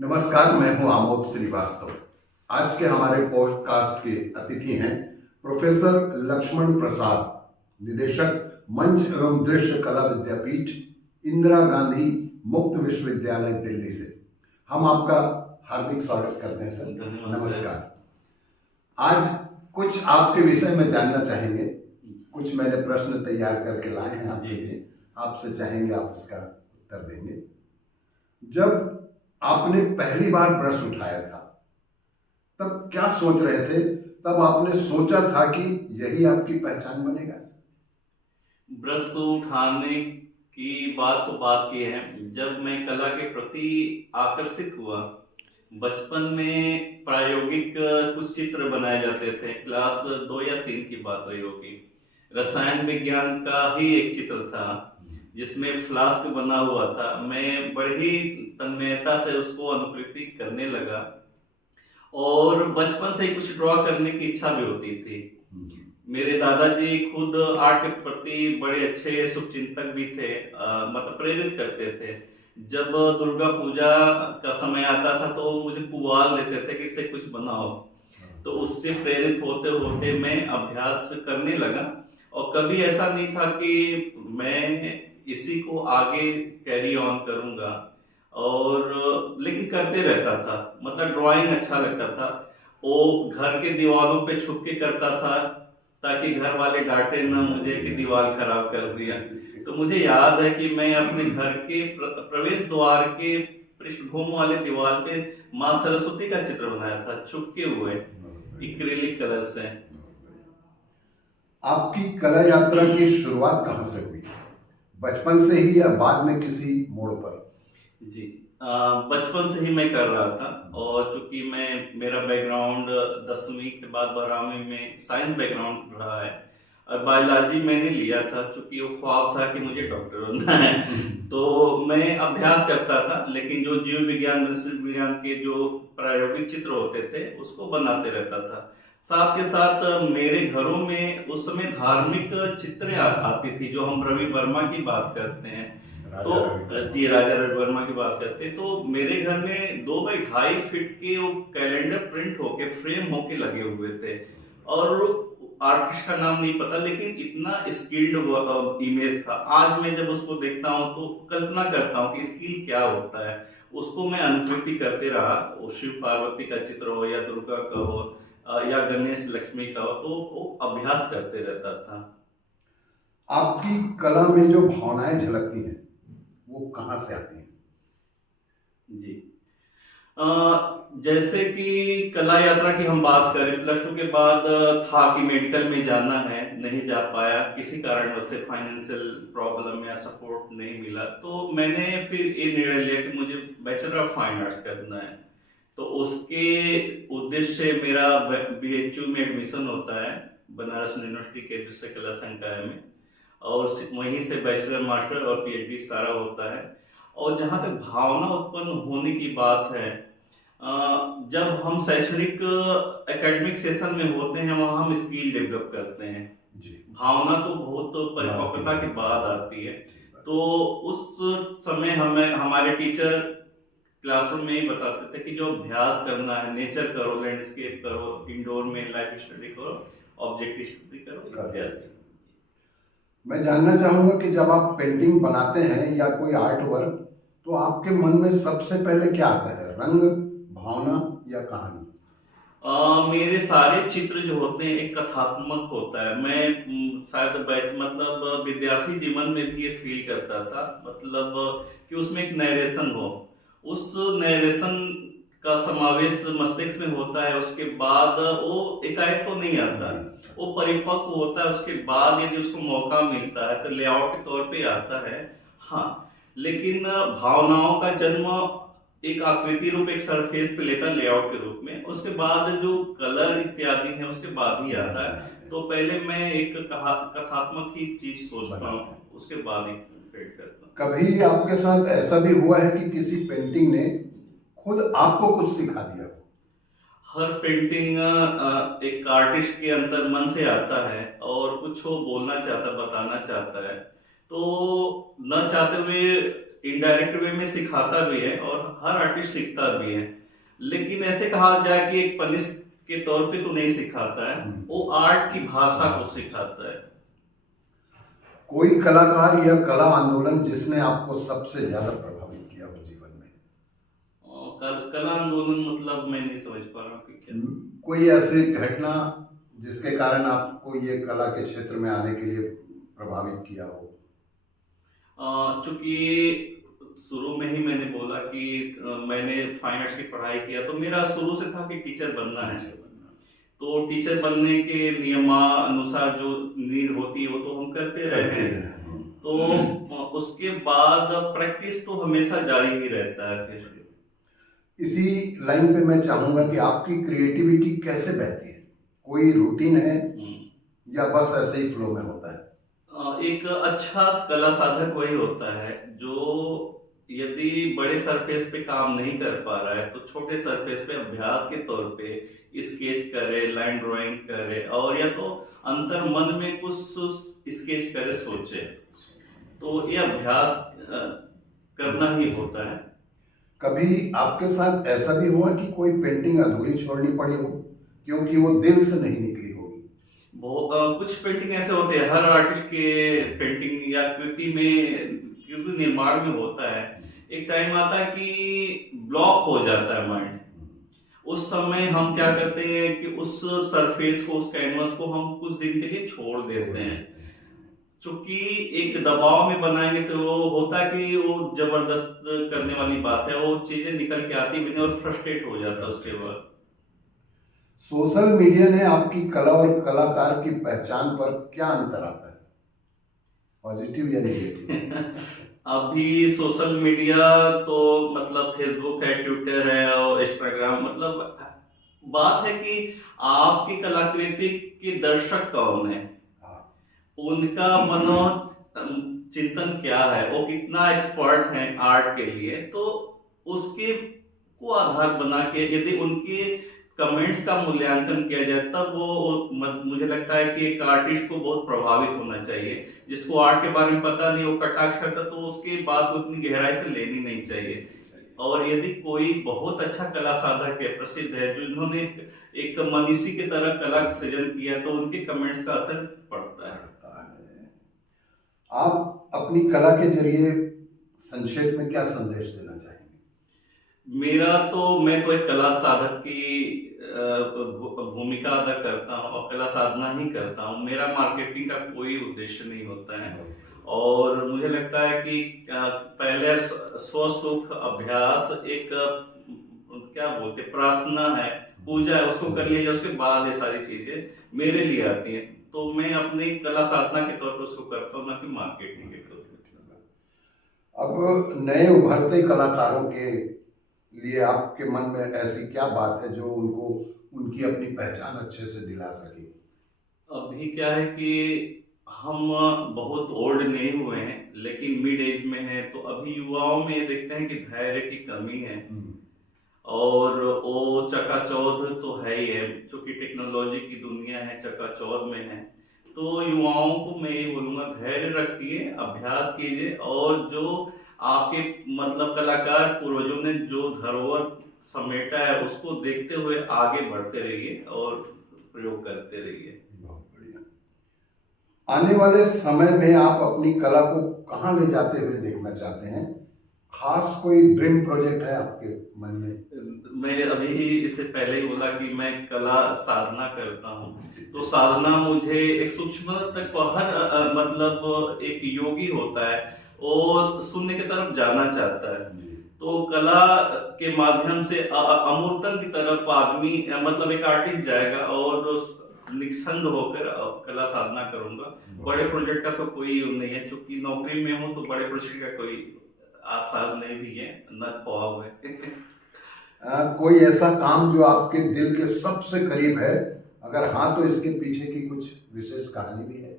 नमस्कार, मैं हूं आमोद श्रीवास्तव। आज के हमारे पॉडकास्ट के अतिथि हैं प्रोफेसर लक्ष्मण प्रसाद, निदेशक मंच एवं दृश्य कला विद्यापीठ, इंदिरा गांधी मुक्त विश्वविद्यालय, दिल्ली से। हम आपका हार्दिक स्वागत करते हैं सर। नमस्कार। आज कुछ आपके विषय में जानना चाहेंगे। कुछ मैंने प्रश्न तैयार करके लाए हैं आपके लिए, आपसे चाहेंगे आप उसका उत्तर देंगे। जब आपने पहली बार ब्रश उठाया था तब क्या सोच रहे थे? तब आपने सोचा था कि यही आपकी पहचान बनेगा? ब्रश उठाने की बात तो बात की है। जब मैं कला के प्रति आकर्षित हुआ, बचपन में प्रायोगिक कुछ चित्र बनाए जाते थे। क्लास 2 या 3 की बात रही होगी। रसायन विज्ञान का ही एक चित्र था जिसमें फ्लास्क बना हुआ था। मैं बड़ी तन्मयता से उसको अनुकृति करने लगा और बचपन से ही कुछ ड्रॉ करने की इच्छा भी होती थी। मेरे दादाजी खुद आर्ट के प्रति बड़े अच्छे शुभचिंतक भी थे, मतलब प्रेरित करते थे। जब दुर्गा पूजा का समय आता था तो मुझे पुवाल देते थे कि इससे कुछ बनाओ। तो उससे प्रेरित होते होते मैं अभ्यास करने लगा और कभी ऐसा नहीं था कि मैं इसी को आगे कैरी ऑन करूंगा, और लेकिन करते रहता था। मतलब ड्राइंग अच्छा लगता था। वो घर के दीवारों पे छुप के करता था ताकि घर वाले डांटे ना मुझे कि दीवार खराब कर दिया। तो मुझे याद है कि मैं अपने घर के प्रवेश द्वार के पृष्ठभूमि वाले दीवार पे माँ सरस्वती का चित्र बनाया था, छुपके हुए एक्रिलिक कलर से। आपकी कला यात्रा की शुरुआत कहाँ से हुई? बचपन से ही या बाद में किसी मोड़ पर? जी, बचपन से ही मैं कर रहा था। और चूंकि मेरा बैकग्राउंड 10वीं के बाद 12वीं में साइंस बैकग्राउंड रहा है और बायोलॉजी मैंने लिया था, चूंकि वो ख्वाब था कि मुझे डॉक्टर बनना है। तो मैं अभ्यास करता था, लेकिन जो जीव विज्ञान वनस्पति विज्ञान के जो प्रायोगिक चित्र होते थे उसको बनाते रहता था। साथ के साथ मेरे घरों में उस समय धार्मिक चित्रें आती थी। जो हम रवि वर्मा की बात करते हैं, तो जी राजा रवि वर्मा की बात करते हैं, तो मेरे घर में 2 बाई 2.5 फीट के वो कैलेंडर प्रिंट होके फ्रेम होके लगे हुए थे। और आर्टिस्ट का नाम नहीं पता, लेकिन इतना स्किल्ड इमेज था। आज मैं जब उसको देखता हूँ तो कल्पना करता हूँ कि स्किल क्या होता है। उसको मैं अनुकृति करते रहा। वो शिव पार्वती का चित्र हो या दुर्गा का हो या गणेश लक्ष्मी का हो, तो वो अभ्यास करते रहता था। आपकी कला में जो भावनाएं झलकती हैं वो कहाँ से आती हैं? जी, जैसे कि कला यात्रा की हम बात करें, प्लस 2 के बाद था कि मेडिकल में जाना है, नहीं जा पाया किसी कारणवश से, फाइनेंशियल प्रॉब्लम या सपोर्ट नहीं मिला। तो मैंने फिर ये निर्णय लिया कि मुझे बैचलर ऑफ फाइन आर्ट्स करना है। तो उसके उद्देश्य से मेरा BHU में एडमिशन होता है, बनारस यूनिवर्सिटी के दृश्य कला संकाय में, और वहीं से बैचलर, मास्टर और PhD सारा होता है। और जहाँ तक भावना उत्पन्न होने की बात है, जब हम शैक्षणिक एकेडमिक सेशन में होते हैं वहाँ हम स्किल डेवलप करते हैं। जी। भावना तो बहुत परिपक्वता के बाद आती है। तो उस समय हमें हमारे टीचर क्लासरूम में ही बताते थे कि जो अभ्यास करना है, नेचर करो, लैंडस्केप करो, इंडोर में लाइफ स्टडी करो, ऑब्जेक्ट स्टडी करो, इत्यादि। मैं जानना चाहूंगा कि जब आप पेंटिंग बनाते हैं या कोई आर्ट वर्क, तो आपके मन में सबसे पहले क्या आता है? रंग, भावना या कहानी? मेरे सारे चित्र जो होते हैं एक कथात्मक होता है। मैं शायद मतलब विद्यार्थी जीवन में भी ये फील करता था, मतलब कि उसमें एक नरेशन हो। उस नरेशन का समावेश मस्तिष्क में होता है। उसके बाद वो एकाएक तो नहीं आता, वो परिपक्व होता है। उसके बाद यदि उसको मौका मिलता है तो लेआउट के तौर पे आता है। हाँ, लेकिन भावनाओं का जन्म एक आकृति रूप, एक सरफेस पे लेता है लेआउट के रूप में। उसके बाद जो कलर इत्यादि है उसके बाद ही आता है। तो पहले मैं एक कथात्मक ही चीज सोचता हूँ, उसके बाद ही क्रिएट करता हूँ। कभी आपके साथ ऐसा भी हुआ है कि किसी पेंटिंग ने खुद आपको कुछ सिखा दिया? हर पेंटिंग एक आर्टिस्ट के अंतर मन से आता है और कुछ वो बोलना चाहता, बताना चाहता है। तो न चाहते हुए इनडायरेक्ट वे में सिखाता भी है और हर आर्टिस्ट सीखता भी है, लेकिन ऐसे कहा जाए कि एक पनिश के तौर पे तो नहीं सिखाता है, वो आर्ट की भाषा को सिखाता है। कोई कलाकार या कला आंदोलन जिसने आपको सबसे ज्यादा प्रभावित किया हो जीवन में? कला आंदोलन मतलब मैं नहीं समझ पा रहा हूँ कि क्या। कोई ऐसी घटना जिसके कारण आपको ये कला के क्षेत्र में आने के लिए प्रभावित किया हो? चूंकि शुरू में ही मैंने बोला कि मैंने फाइन आर्ट्स की पढ़ाई किया, तो मेरा शुरू से था कि टीचर बनना है। तो टीचर बनने के नियमानुसार जो नीड होती है वो तो हम करते रहे हैं। तो उसके बाद प्रैक्टिस तो हमेशा जारी ही रहता है। फिर इसी लाइन पे मैं चाहूंगा कि आपकी क्रिएटिविटी कैसे बहती है? कोई रूटीन है या बस ऐसे ही फ्लो में होता है? एक अच्छा कला साधक वही होता है जो यदि बड़े सरफेस पे काम नहीं कर पा रहा है तो छोटे सरफेस पे अभ्यास के तौर पे स्केच करे, लाइन ड्राइंग करे, और या तो अंतर मन में कुछ स्केच करे, सोचे। तो ये अभ्यास करना ही होता है। कभी आपके साथ ऐसा भी हुआ कि कोई पेंटिंग अधूरी छोड़नी पड़ी हो क्योंकि वो दिल से नहीं निकली होगी? कुछ पेंटिंग ऐसे होते हैं, हर आर्टिस्ट के पेंटिंग या कृति निर्माण में होता है, एक टाइम आता है कि ब्लॉक हो जाता है माइंड। उस समय हम क्या करते हैं कि उस सरफेस को, उस कैनवस को हम कुछ दिन के लिए छोड़ देते हैं। चूंकि एक दबाव में बनाएंगे तो वो होता है कि वो जबरदस्त करने वाली बात है, वो चीजें निकल के आती भी नहीं और फ्रस्ट्रेट हो जाता है उसके बाद। सोशल मीडिया ने आपकी कला और कलाकार की पहचान पर क्या अंतर आता है, पॉजिटिव या नेगेटिव? अभी सोशल मीडिया तो मतलब फेसबुक है, ट्विटर है और इंस्टाग्राम, मतलब बात है कि आपकी कलाकृति के दर्शक कौन है, उनका मनो चिंतन क्या है, वो कितना एक्सपर्ट है आर्ट के लिए, तो उसके को आधार बना के यदि उनके कमेंट्स का मूल्यांकन किया जाए तब वो मुझे लगता है कि एक आर्टिस्ट को बहुत प्रभावित होना चाहिए। जिसको आर्ट के बारे में पता नहीं, वो कटाक्ष करता तो उसकी बात को इतनी गहराई से लेनी नहीं चाहिए। और यदि कोई बहुत अच्छा कला साधक है, प्रसिद्ध है, जो इन्होंने एक मनीषी की तरह कला सृजन किया, तो उनके कमेंट्स का असर पड़ता है। आप अपनी कला के जरिए संक्षेप में क्या संदेश देना चाहेंगे? मैं तो एक कला साधक की भूमिका अदा करता हूँ और कला साधना ही करता हूँ। मेरा मार्केटिंग का कोई उद्देश्य नहीं होता है और मुझे लगता है कि पहले स्वसुख अभ्यास एक क्या बोलते प्रार्थना है, पूजा है, उसको कर लिया, उसके बाद ये सारी चीजें मेरे लिए आती हैं। तो मैं अपनी कला साधना के तौर पर उसको करता हूँ, ना कि मार्केटिंग के तौर पर। अब नए उभरते कलाकारों के लिए आपके मन में ऐसी क्या बात है जो उनको उनकी अपनी पहचान अच्छे से दिला सके? अभी क्या है कि हम बहुत ओल्ड नहीं हुए हैं लेकिन मिड एज में हैं, तो अभी युवाओं में देखते हैं कि धैर्य की कमी है और वो चकाचौंध तो है ही है, क्योंकि टेक्नोलॉजी की दुनिया है, चकाचौंध में है। तो युवाओं को मैं ये बोलूंगा, धैर्य रखिए, अभ्यास कीजिए और जो आपके मतलब कलाकार पूर्वजों ने जो धरोहर समेटा है उसको देखते हुए आगे बढ़ते रहिए और प्रयोग करते रहिए। बहुत बढ़िया। आने वाले समय में आप अपनी कला को कहाँ ले जाते हुए देखना चाहते हैं? खास कोई ड्रीम प्रोजेक्ट है आपके मन में? मैं अभी इससे पहले ही बोला कि मैं कला साधना करता हूँ, तो साधना मुझे एक सूक्ष्म तक हर मतलब एक योगी होता है और शून्य की तरफ जाना चाहता है। तो कला के माध्यम से अमूर्तन की तरफ आदमी मतलब एक आर्टिस्ट जाएगा और निस्संद होकर कला साधना करूंगा। बड़े प्रोजेक्ट का तो कोई नहीं है, क्योंकि नौकरी में हूँ तो बड़े प्रोजेक्ट का कोई आसार नहीं भी है, न ख्वाब है। कोई ऐसा काम जो आपके दिल के सबसे करीब है? अगर हाँ तो इसके पीछे की कुछ विशेष कहानी भी है?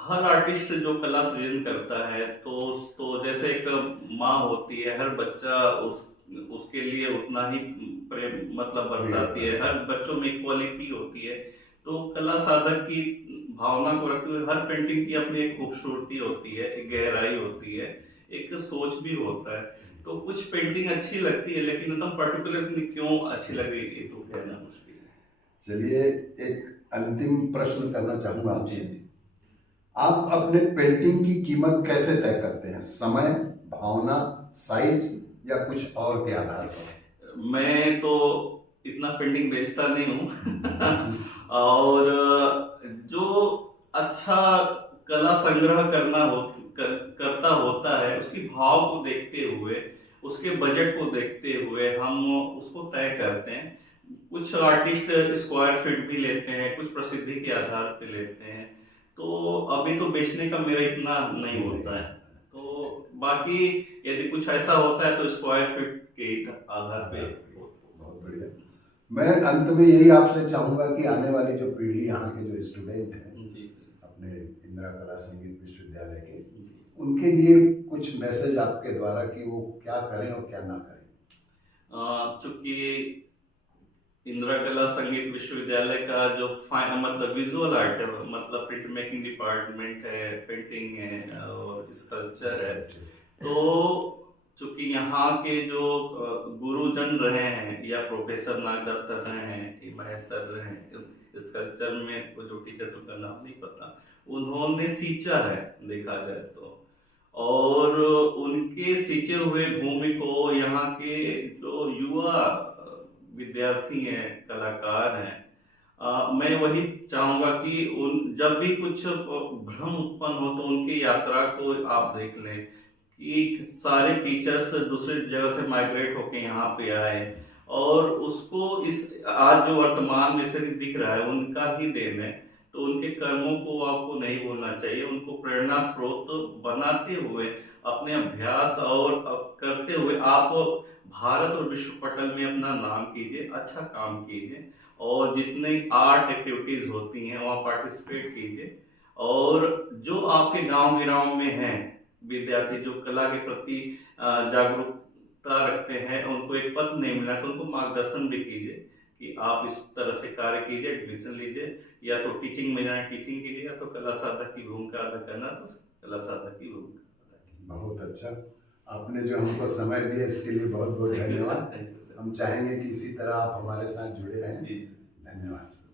हर आर्टिस्ट जो कला सृजन करता है तो जैसे एक माँ होती है, हर बच्चा उसके लिए उतना ही प्रेम मतलब बरसाती है, हर बच्चों में इक्वालिटी होती है। तो कला साधक की भावना को रखते हुए हर पेंटिंग की अपनी एक खूबसूरती होती है, एक गहराई होती है, एक सोच भी होता है। तो कुछ पेंटिंग अच्छी लगती है, लेकिन एकदम पर्टिकुलर क्यों अच्छी लगी ये तो कहना मुश्किल है। चलिए, एक अंतिम प्रश्न करना चाहूंगा जी आपसे। जी। आप अपने पेंटिंग की कीमत कैसे तय करते हैं? समय, भावना, साइज या कुछ और के आधार पर? मैं तो इतना पेंटिंग बेचता नहीं हूँ हम्म। और जो अच्छा कला संग्रह करता होता है, उसकी भाव को देखते हुए, उसके बजट को देखते हुए हम उसको तय करते हैं। कुछ आर्टिस्ट स्क्वायर फीट भी लेते हैं, कुछ प्रसिद्धि के आधार पे लेते हैं। तो अभी तो बेचने का मेरा इतना नहीं होता है। तो बाकी यदि कुछ ऐसा होता है तो स्क्वायर फीट के ही आधार पे बहुत बढ़िया। मैं अंत में यही आपसे चाहूंगा कि आने वाली जो पीढ़ी, यहाँ के जो स्टूडेंट हैं जी अपने इंदिरा कला संगीत विश्वविद्यालय के, जी। उनके लिए कुछ मैसेज आपके द्वारा कि वो क्या करें और क्या ना करें। चूंकि इंदिरा कला संगीत विश्वविद्यालय का जो मतलब विजुअल आर्ट है, मतलब प्रिंट मेकिंग डिपार्टमेंट है, पेंटिंग है और स्कल्पचर है। तो चूंकि यहाँ के जो गुरुजन रहे हैं, या प्रोफेसर नागदास सर रहे हैं, या महेश सर रहे हैं, स्कल्पचर में वो जो टीचर तो का नाम नहीं पता, उन्होंने सींचा है देखा जाए तो। और उनके सींचे हुए भूमि को यहाँ के जो युवा विद्यार्थी हैं, कलाकार हैं, मैं वही चाहूंगा कि उन जब भी कुछ भ्रम उत्पन्न हो तो उनकी यात्रा को आप देख लें कि सारे टीचर्स दूसरे जगह से माइग्रेट होके यहाँ पे आए, और उसको इस आज जो वर्तमान में से दिख रहा है उनका ही देन है। तो उनके कर्मों को आपको नहीं भूलना चाहिए, उनको प्रेरणा स्रोत बनाते हुए, अपने अभ्यास और करते हुए आप भारत और विश्व पटल में अपना नाम कीजिए, अच्छा काम कीजिए, और जितने आर्ट एक्टिविटीज होती हैं वहाँ पार्टिसिपेट कीजिए। और जो आपके गांव गिराव में हैं विद्यार्थी जो कला के प्रति जागरूकता रखते हैं, उनको एक पथ नहीं मिला तो उनको मार्गदर्शन भी कीजिए कि आप इस तरह से कार्य कीजिए, एडमिशन लीजिए, या तो टीचिंग में जाए टीचिंग कीजिए, या तो कला साधक की भूमिका अदा करना तो कला साधक की भूमिका अदा कीजिए। बहुत अच्छा, आपने जो हमको समय दिया इसके लिए बहुत बहुत थैंक यू सर, धन्यवाद। Thank you sir. हम चाहेंगे कि इसी तरह आप हमारे साथ जुड़े रहें। जी। धन्यवाद।